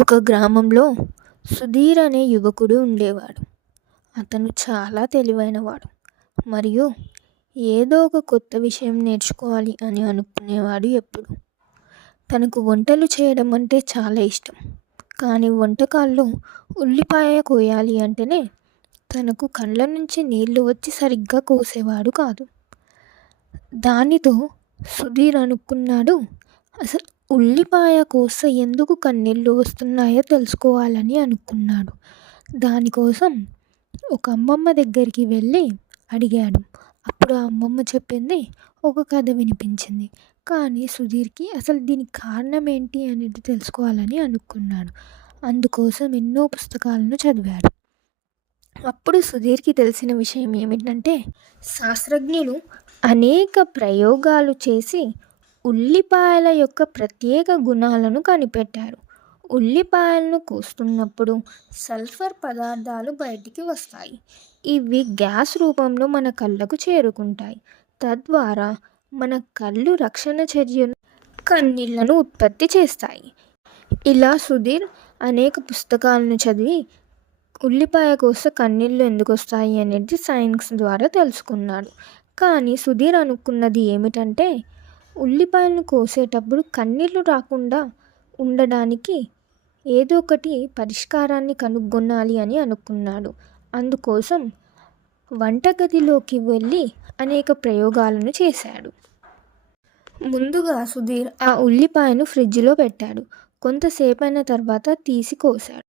ఒక గ్రామంలో సుధీర్ అనే యువకుడు ఉండేవాడు. అతను చాలా తెలివైనవాడు మరియు ఏదో ఒక కొత్త విషయం నేర్చుకోవాలి అని అనుకునేవాడు ఎప్పుడు. తనకు వంటలు చేయడం అంటే చాలా ఇష్టం. కానీ వంటకాల్లో ఉల్లిపాయ కోయాలి అంటేనే తనకు కళ్ళ నుంచి నీళ్ళు వచ్చి సరిగ్గా కోసేవాడు కాదు. దానితో సుధీర్ అనుకున్నాడు అసలు ఉల్లిపాయ కోస ఎందుకు కన్నీళ్ళు వస్తున్నాయో తెలుసుకోవాలని అనుకున్నాడు. దానికోసం ఒక అమ్మమ్మ దగ్గరికి వెళ్ళి అడిగాడు. అప్పుడు ఆ అమ్మమ్మ చెప్పింది ఒక కథ వినిపించింది. కానీ సుధీర్కి అసలు దీనికి కారణం ఏంటి అనేది తెలుసుకోవాలని అనుకున్నాడు. అందుకోసం ఎన్నో పుస్తకాలను చదివాడు. అప్పుడు సుధీర్కి తెలిసిన విషయం ఏమిటంటే శాస్త్రజ్ఞులు అనేక ప్రయోగాలు చేసి ఉల్లిపాయల యొక్క ప్రత్యేక గుణాలను కనిపెట్టారు. ఉల్లిపాయలను కోస్తున్నప్పుడు సల్ఫర్ పదార్థాలు బయటికి వస్తాయి. ఇవి గ్యాస్ రూపంలో మన కళ్ళకు చేరుకుంటాయి. తద్వారా మన కళ్ళు రక్షణ చర్యను కన్నీళ్ళను ఉత్పత్తి చేస్తాయి. ఇలా సుధీర్ అనేక పుస్తకాలను చదివి ఉల్లిపాయ కోసం కన్నీళ్ళు ఎందుకు వస్తాయి అనేది సైన్స్ ద్వారా తెలుసుకున్నాడు. కానీ సుధీర్ అనుకున్నది ఏమిటంటే ఉల్లిపాయలను కోసేటప్పుడు కన్నీళ్ళు రాకుండా ఉండడానికి ఏదో ఒకటి పరిష్కారాన్ని కనుగొనాలి అని అనుకున్నాడు. అందుకోసం వంటగదిలోకి వెళ్ళి అనేక ప్రయోగాలను చేశాడు. ముందుగా సుధీర్ ఆ ఉల్లిపాయను ఫ్రిడ్జ్లో పెట్టాడు. కొంతసేపు అయిన తర్వాత తీసి కోశాడు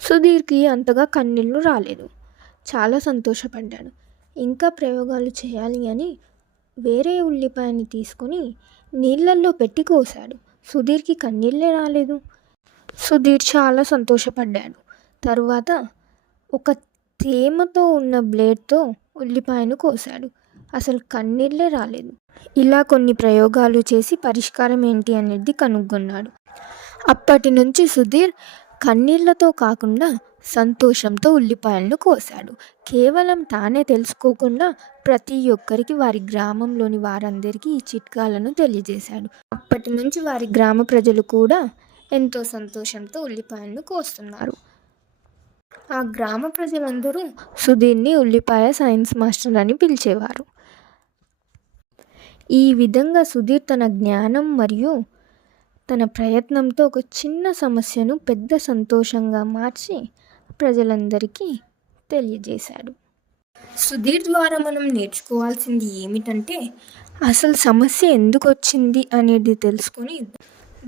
సుధీర్కి అంతగా కన్నీళ్ళు రాలేదు. చాలా సంతోషపడ్డాడు. ఇంకా ప్రయోగాలు చేయాలి అని వేరే ఉల్లిపాయని తీసుకొని నీళ్ళల్లో పెట్టి కోసాడు. సుధీర్కి కన్నీళ్ళే రాలేదు. సుధీర్ చాలా సంతోషపడ్డాడు. తరువాత ఒక తేమతో ఉన్న బ్లేడ్తో ఉల్లిపాయను కోసాడు. అసలు కన్నీళ్ళే రాలేదు. ఇలా కొన్ని ప్రయోగాలు చేసి పరిష్కారం ఏంటి అనేది కనుగొన్నాడు. అప్పటి నుంచి సుధీర్ కన్నీళ్ళతో కాకుండా సంతోషంతో ఉల్లిపాయలను కోసాడు. కేవలం తానే తెలుసుకోకుండా ప్రతి ఒక్కరికి వారి గ్రామంలోని వారందరికీ ఈ చిట్కాలను తెలియజేశాడు. అప్పటి నుంచి వారి గ్రామ ప్రజలు కూడా ఎంతో సంతోషంతో ఉల్లిపాయలను కోస్తున్నారు. ఆ గ్రామ ప్రజలందరూ సుధీర్ని ఉల్లిపాయ సైన్స్ మాస్టర్ అని పిలిచేవారు. ఈ విధంగా సుధీర్ తన జ్ఞానం మరియు తన ప్రయత్నంతో ఒక చిన్న సమస్యను పెద్ద సంతోషంగా మార్చి ప్రజలందరికీ తెలియజేశాడు. సుధీర్ ద్వారా మనం నేర్చుకోవాల్సింది ఏమిటంటే అసలు సమస్య ఎందుకు వచ్చింది అనేది తెలుసుకొని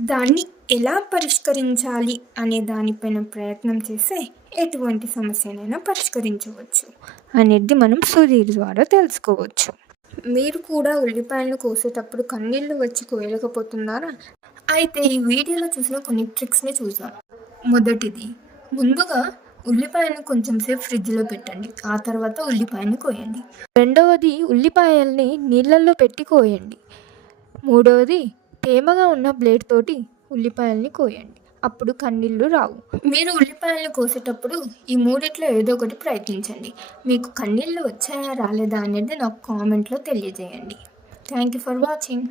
దాన్ని ఎలా పరిష్కరించాలి అనే దానిపైన ప్రయత్నం చేస్తే ఎటువంటి సమస్యనైనా పరిష్కరించవచ్చు అనేది మనం సుధీర్ ద్వారా తెలుసుకోవచ్చు. మీరు కూడా ఉల్లిపాయలను కోసేటప్పుడు కన్నీళ్ళు వచ్చి కోయలేకపోతున్నారా? అయితే ఈ వీడియోలో చూసిన కొన్ని ట్రిక్స్ని చూద్దాం. మొదటిది ముందుగా ఉల్లిపాయను కొంచెం సేపు ఫ్రిడ్జ్లో పెట్టండి. ఆ తర్వాత ఉల్లిపాయను కోయండి. రెండవది ఉల్లిపాయల్ని నీళ్ళల్లో పెట్టి కోయండి. మూడవది తేమగా ఉన్న బ్లేడ్ తోటి ఉల్లిపాయల్ని కోయండి. అప్పుడు కన్నీళ్ళు రావు. మీరు ఉల్లిపాయలు కోసేటప్పుడు ఈ మూడిట్లో ఏదో ఒకటి ప్రయత్నించండి. మీకు కన్నీళ్ళు వచ్చాయా రాలేదా అనేది నాకు కామెంట్లో తెలియజేయండి. Thank you for watching.